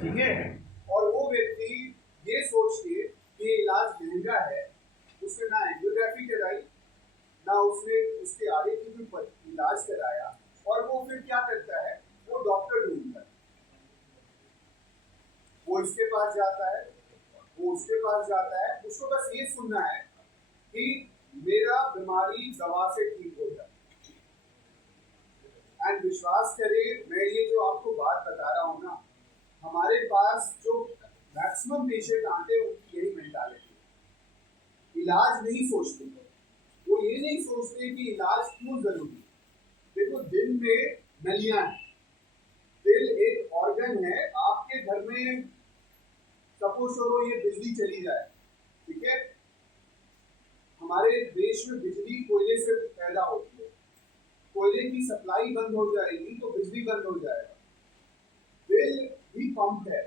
ठीक है। और वो व्यक्ति ये सोच के कि इलाज महंगा है, उसने ना एंजियोग्राफी कराई, ना उसने उसके आगे की कोई इलाज कराया, और वो फिर क्या करता है, वो डॉक्टर ढूंढता है, वो इसके पास जाता है, वो उसके पास जाता है, उसको बस ये सुनना है कि मेरा बीमारी दवा से ठीक हो जाए। एंड विश्वास करें, मैं ये जो आपको बात बता रहा हूँ ना, हमारे पास जो मैक्सिमम पेशेंट आते हैं उनकी यही मेंटालिटी। इलाज नहीं सोचते, वो ये नहीं सोचते कि इलाज क्यों जरूरी है। देखो, दिल में नलियां हैं, दिल एक ऑर्गन है। आपके घर में सपोज करो ये बिजली चली जाए, ठीक है, हमारे देश में बिजली कोयले से पैदा होती है, कोयले की सप्लाई बंद हो जाएगी तो बिजली बंद हो जाएगा। दिल भी पंप है,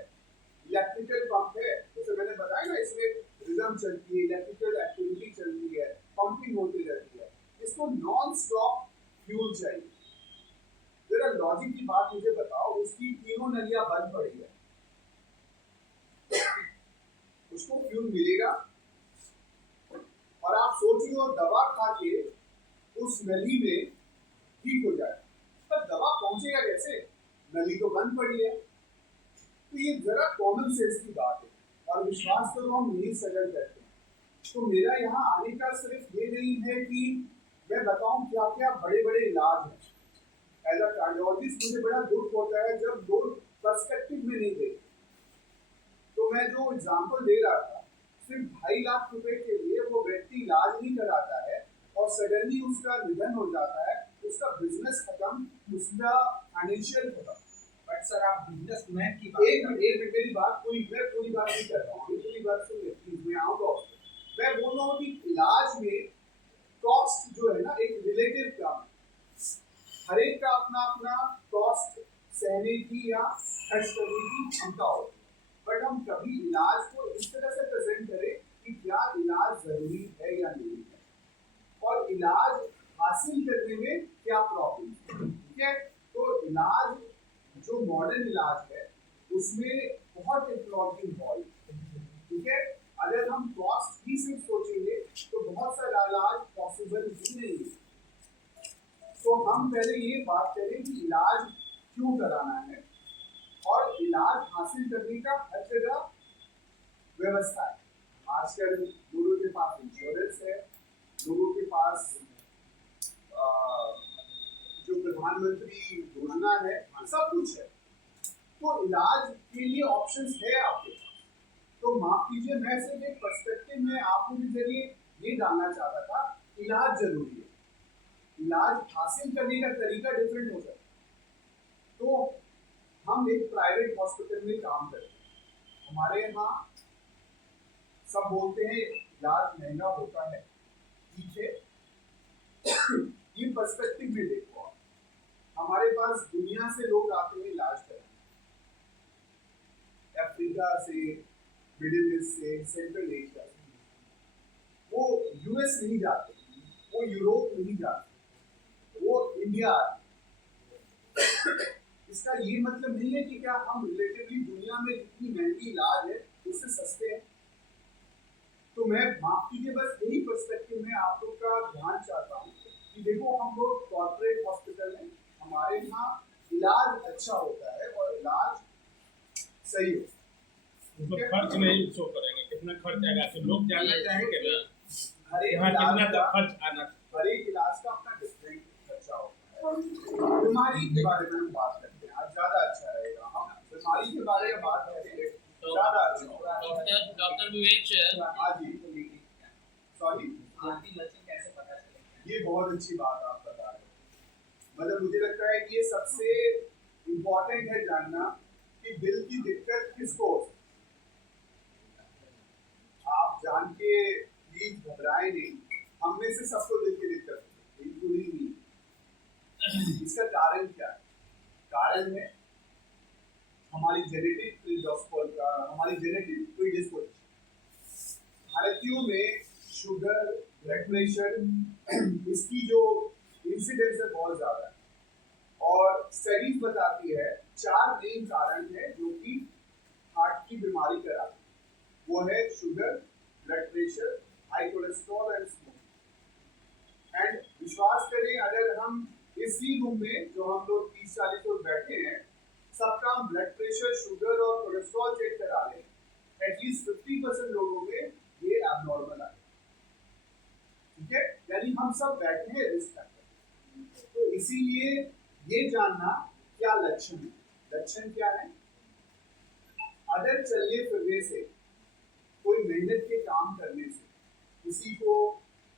इलेक्ट्रिकल पंप है, जैसे मैंने बताया ना, इसमें रिदम चलती है, इलेक्ट्रिकल एक्टिविटी चलती है, पंपिंग होती रहती है, इसको नॉन स्टॉप फ्यूल चाहिए। जरा लॉजिक की बात मुझे बताओ, उसकी तीनों नलियां बंद पड़ी है, उसको फ्यूल मिलेगा? और आप सोचिए दवा खा के उस नली में ठीक हो जाए, पर दवा पहुंचेगा कैसे? नली तो बंद पड़ी है। तो ये जरा कॉमन सेंस की बात है, और विश्वास करो हम यही सजल करते हैं। तो मेरा यहाँ आने का सिर्फ ये नहीं है कि मैं बताऊं क्या क्या बड़े बड़े इलाज हैं। एज अ कार्डियोलॉजिस्ट मुझे बड़ा दुख होता है जब लोग पर्सपेक्टिव में नहीं देखते। तो मैं जो एग्जांपल दे रहा था, सिर्फ 2.5 लाख रुपए के लिए वो व्यक्ति इलाज नहीं कराता है और सडनली उसका निधन हो जाता है, उसका बिजनेस खत्म, उसका फाइनेंशियल खत्म। बट सर आप बिजनेसमैन की एक मिनट मेरी बात पूरी, मैं पूरी बात नहीं कर रहा हूँ, पूरी बात सुनिए प्लीज, मैं आऊंगा। मैं बोल रहा हूँ कि इलाज में कॉस्ट जो है ना, एक रिलेटिव टर्म, हर एक का अपना अपना कॉस्ट सहने की या खर्च करने की क्षमता होती है। बट हम कभी इलाज को इस तरह से प्रेजेंट करें कि क्या इलाज जरूरी है या नहीं है, और इलाज हासिल करने में क्या प्रॉब्लम है, ठीक है। तो इलाज जो मॉडर्न इलाज है उसमें बहुत टेक्नोलॉजी इन्वॉल्व है, ठीक है। अगर हम कॉस्ट ही सिर्फ सोचेंगे तो बहुत सारा इलाज पॉसिबल ही नहीं है। तो हम पहले ये बात करें कि इलाज क्यों कराना है, और इलाज हासिल करने का हर जगह व्यवस्था है। आजकल लोगों के पास इंश्योरेंस है, लोगों के पास जो प्रधानमंत्री योजना है, सब कुछ है। तो इलाज के लिए ऑप्शंस है आपके पास। तो माफ कीजिए, मैं सिर्फ एक पर्सपेक्टिव में आपको के जरिए ये डालना चाहता था, इलाज जरूरी है, इलाज हासिल करने का तरीका डिफरेंट हो सकता है। तो हम एक प्राइवेट हॉस्पिटल में काम करते हैं, हमारे यहाँ सब बोलते हैं इलाज महंगा होता है, ठीक है। ये पर्सपेक्टिव में देखो, हमारे पास दुनिया से लोग आते हैं इलाज करने, अफ्रीका से, मिडिल ईस्ट से, सेंट्रल एशिया से। वो यूएस नहीं जाते, वो यूरोप नहीं जाते, वो इंडिया आते। इसका ये मतलब नहीं है कि क्या हम रिलेटिवली दुनिया में जितनी महंगी इलाज है उससे सस्ते हैं। तो मैं माफ कीजिए, बस यही पर्सपेक्टिव में आप लोग का ध्यान चाहता हूँ कि देखो, हम लोग कॉर्पोरेट हॉस्पिटल हैं, हमारे यहाँ इलाज अच्छा होता है और इलाज सही होता है। खर्च नहीं शो करेंगे, कितना खर्च आएगा तो लोग जानना चाहेंगे ना, हर एक कितना तक खर्च आना, हर एक इलाज का अपना डिफरेंट खर्चा होता है। बीमारी के बारे में हम बात करते हैं, आज ज्यादा अच्छा रहेगा, हम बीमारी के बारे में बात करेंगे ज्यादा अच्छा होगा। डॉक्टर विवेक हाँ जी, सॉरी, कैसे पता चलेगा? ये बहुत अच्छी बात आप बता रहे हो। मतलब मुझे लगता है कि ये सबसे इम्पोर्टेंट है जानना कि दिल की दिक्कत किसको हो सकती है। आप जान के प्लीज घबराए नहीं, हम में से सबको दिल की दिक्कत है, बिल्कुल ही नहीं। इसका कारण क्या है? कारण है हमारी जेनेटिक प्रीडिस्पोजिशन। भारतीयों में शुगर, ब्लड प्रेशर, इसकी जो इंसिडेंस है बहुत ज्यादा है, और स्टडीज बताती है 4 मेन कारण है जो कि बीमारी कराती है, वो है sugar, blood pressure, high cholesterol and smoking. And विश्वास करें, अगर हम इसी रूम में जो हम लोग 30-40 लोग बैठे हैं, सबका हम ब्लड प्रेशर, शुगर और कोलेस्ट्रॉल चेक करा लें, एटलीस्ट 50% लोगों में ये एबनॉर्मल आए। ठीक है, यानी हम सब बैठे हैं रिस्क फैक्टर। तो इसीलिए ये जानना क्या लक्षण है। लक्षण क्या है? अगर चलने फिरने से, कोई मेहनत के काम करने से किसी को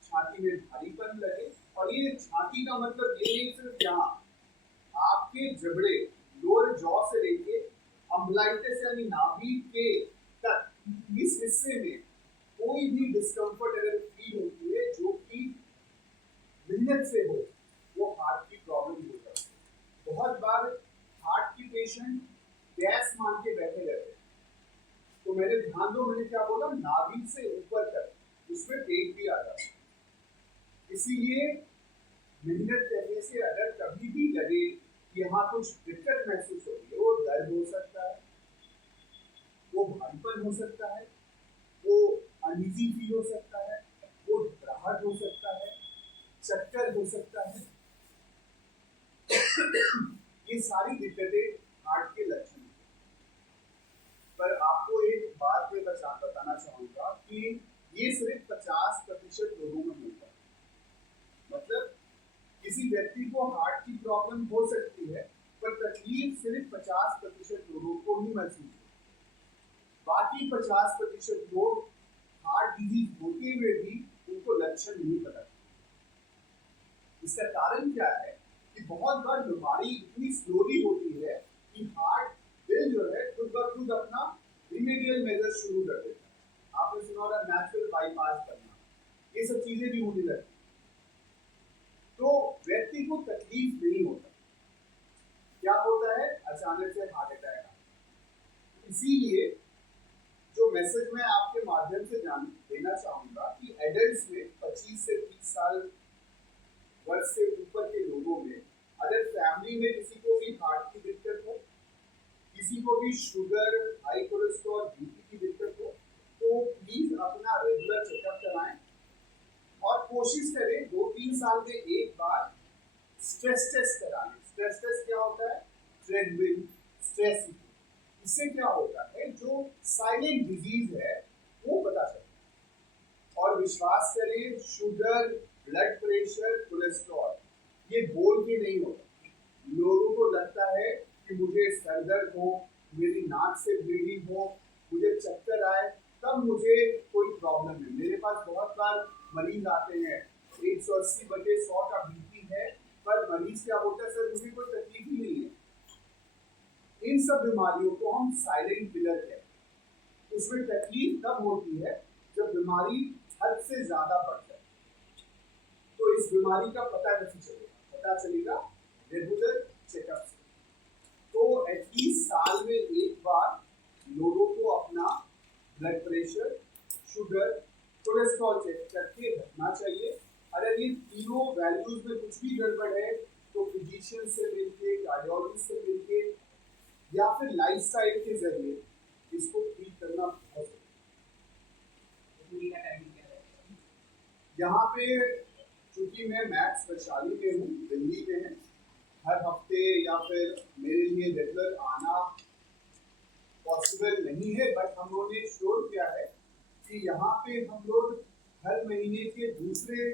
छाती में भारीपन लगे, और ये छाती का मतलब ये नहीं सिर्फ यहाँ, आपके जबड़े, लोअर जॉ से लेके अम्बलाइटिस यानी नाभि के तक, इस हिस्से में कोई भी डिस्कम्फर्ट अगर फील होती है जो कि मेहनत से हो, वो हार्ट की प्रॉब्लम हो जाती है। बहुत बार हार्ट की पेशेंट गैस मान के बैठे रहते हैं, तो मैंने ध्यान दो, मैंने क्या बोला, नाभि से ऊपर तक, उसमें पेट भी आ जाता है। इसीलिए मेहनत करने से अगर कभी भी लगे कि यहाँ कुछ दिक्कत महसूस होती है, वो दर्द हो सकता है, वो भारीपन हो सकता है, वो अनईजी फील हो सकता है, वो घबराहट हो सकता है, चक्कर हो सकता है, ये सारी दिक्कतें हार्ट के लक्षण हैं। पर आपको एक बात में बताना चाहूंगा कि ये सिर्फ 50% लोगों में होता है। मतलब किसी व्यक्ति को हार्ट की प्रॉब्लम हो सकती है, पर तकलीफ सिर्फ 50% लोगों को ही महसूस होती है। बाकी 50% लोग हार्ट डिजीज होते हुए भी उनको लक्षण नहीं पता। इसका कारण क्या है कि बहुत बार बीमारी इतनी स्लोली होती है कि हार्ट, दिल जो है खुद ब खुद अपना रिमेडियल मेजर शुरू कर देता है। आपने सुना होगा नेचुरल बाईपास करना, ये सब चीजें भी होने लगती, तो व्यक्ति को तकलीफ नहीं होता। क्या होता है? अचानक से हार्ट अटैक आता है। इसीलिए जो मैसेज मैं आपके माध्यम से देना चाहूंगा कि एडल्ट्स में 25 से 30 साल वर्ष से ऊपर के लोगों में अगर फैमिली में किसी को भी हार्ट की दिक्कत हो, किसी को भी शुगर, हाई कोलेस्ट्रॉल, बीपी की दिक्कत हो, तो प्लीज अपना रेगुलर चेकअप कराएं और कोशिश करें 2-3 साल में एक बार स्ट्रेस टेस्ट कराएं। स्ट्रेस टेस्ट क्या होता है? Treadmill, stress. इससे क्या होता है, जो साइलेंट डिजीज है वो पता चलता है। और विश्वास करें, शुगर, ब्लड प्रेशर, कोलेस्ट्रॉल ये बोल के नहीं होता। लोगों को लगता है कि मुझे सर दर्द हो, मेरी नाक से ब्लीडिंग हो, मुझे चक्कर आए, तब मुझे कोई प्रॉब्लम है। मेरे पास बहुत बार मरीज आते हैं, 180/100 का बीपी है, पर मरीज क्या बोलता है, सर मुझे कोई तकलीफ ही नहीं है। इन सब बीमारियों को हम साइलेंट किलर कहते हैं। उसमें तकलीफ तब होती है जब बीमारी हद से ज्यादा बढ़ जाए। तो इस बीमारी का पता कैसे चलेगा? पता चलेगा रेगुलर चेकअप से। तो एटलीस्ट साल में एक बार लोगों को अपना blood pressure, sugar, cholesterol check करके रखना चाहिए। अगर ये तीनों वैल्यूज में कुछ भी गड़बड़ है तो फिजिशियन से मिलके, कार्डियोलॉजिस्ट से मिलके या फिर लाइफस्टाइल के जरिए इसको ठीक करना बहुत जरूरी है। यहाँ पे चूंकि मैं मैथ्स वैशाली में हूँ, दिल्ली में है, हर हफ्ते या फिर मेरे लिए रेगुलर आना पॉसिबल नहीं है, बट हम लोगों ने श्योर किया है कि यहाँ पे हम लोग हर महीने के दूसरे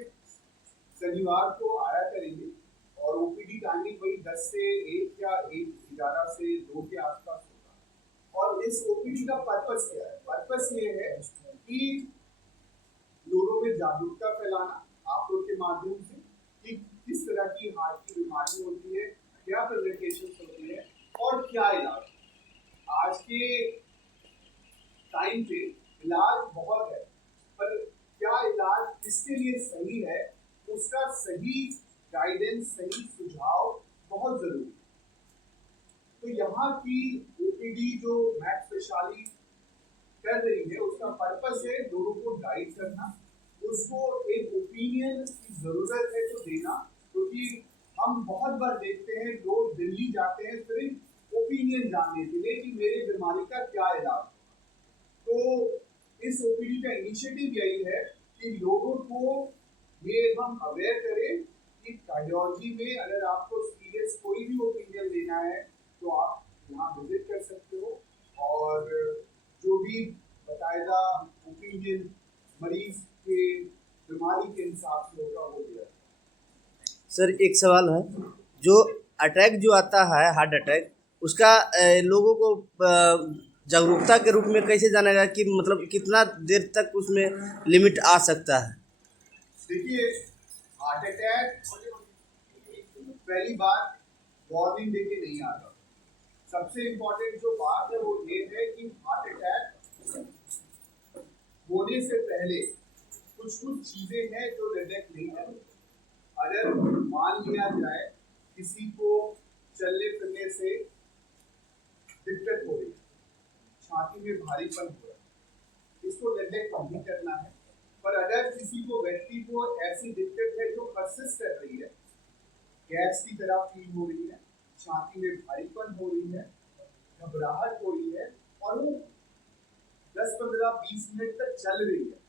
शनिवार को आया करेंगे और ओपीडी टाइमिंग वही 10 से 1 या 1:11 से 2 के आसपास होगा। और इस ओपीडी का पर्पस क्या है? पर्पस ये है कि लोगों में जागरूकता फैलाना आप लोग के माध्यम से कि किस तरह की हार्ट की बीमारी होती है, क्या प्रेजेंटेशन होती है और क्या इलाज। आज के टाइम पे इलाज बहुत है, पर क्या इलाज किसके लिए सही है, उसका सही गाइडेंस, सही सुझाव बहुत जरूरी है। तो यहाँ की ओपीडी जो मैथ्स वैशाली कर रही है, उसका पर्पस है लोगों को गाइड करना, उसको एक ओपिनियन की जरूरत है तो देना, क्योंकि हम बहुत बार देखते हैं लोग दिल्ली जाते हैं सिर्फ ओपिनियन जानने के लिए कि मेरी बीमारी का क्या इलाज, तो इस ओपीडी का इनिशिएटिव यही है कि लोगों को ये हम अवेयर करें कि कार्डियोलॉजी में अगर आपको सीरियस कोई भी ओपिनियन लेना है तो आप यहाँ विजिट कर सकते हो, और जो भी बाकायदा ओपिनियन मरीज के बीमारी के हिसाब से होगा वो दिया। सर एक सवाल है, जो अटैक जो आता है हार्ट अटैक, उसका लोगों को जागरूकता के रूप में कैसे जानेगा कि मतलब कितना देर तक उसमें लिमिट आ सकता है? देखिए, हार्ट अटैक पहली बात वार्निंग देके नहीं आता। सबसे इम्पोर्टेंट जो बात है वो ये है कि हार्ट अटैक होने से पहले कुछ चीजें हैं जो डिटेक्ट नहीं करती। अगर मान लिया जाए किसी को चलने फिरने से दिक्कत हो रही है, छाती में भारीपन हो रहा है, इसको डिटेक्ट नहीं करना है। पर अगर किसी को व्यक्ति को ऐसी दिक्कत है जो परसिस्ट कर रही है, गैस की तरह फील हो रही है, छाती में भारीपन हो रही है, घबराहट हो रही है और वो 10-15-20 मिनट तक चल रही है,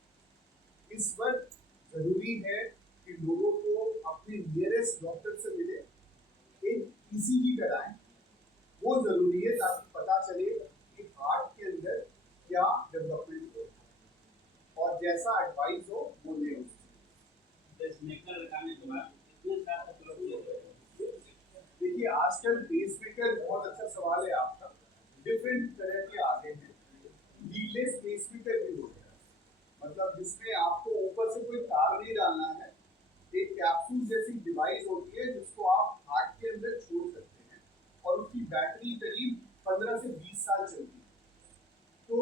इस वक्त जरूरी है कि लोगों को अपने नियरेस्ट डॉक्टर से मिले, एक ईसीजी कराएं, वो जरूरी है ताकि पता चले कि हार्ट के अंदर क्या डेवलपमेंट हो और जैसा एडवाइस हो वो ले देखिए, आजकल पेसमेकर बहुत अच्छा सवाल है आपका, डिफरेंट तरह के आते हैं। लीडलेस पेसमेकर भी होता है, मतलब जिसमें आपको ऊपर से कोई तार नहीं डालना है, एक कैप्सूल जैसी डिवाइस होती है जिसको आप हार्ट के अंदर छोड़ सकते हैं और उसकी बैटरी करीब 15 से 20 साल चलती है। तो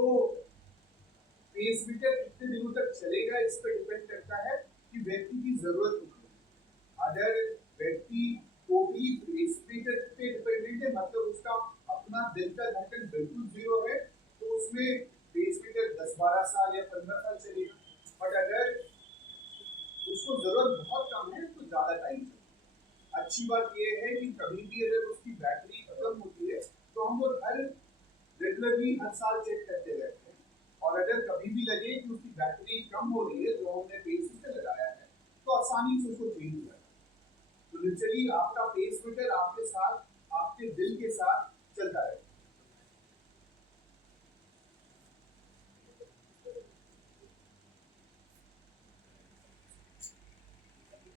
पेसमेकर कितने दिनों तक चलेगा इस पर डिपेंड करता है कि व्यक्ति की जरूरत होती है। अगर व्यक्ति को भी पेसमेकर पे डिपेंडेंट है, मतलब उसका अपना दिल का धड़कन बिल्कुल जीरो है, तो उसमें पेसमेकर 10-12 साल या 15 साल चलेगा। बट अगर उसको जरूरत बहुत कम है तो ज्यादा टाइम चलेगा। अच्छी बात यह है कि कभी भी अगर उसकी बैटरी खत्म होती है तो हम लोग रेगुलरली हर साल चेक करते रहते हैं, और अगर कभी भी लगे कि उसकी बैटरी कम हो रही है जो हमने पेसमेकर लगाया है तो आसानी से उसको चेंज करें। तो लिटरली आपका पेसमेकर आपके साथ, आपके दिल के साथ चलता रहेगा।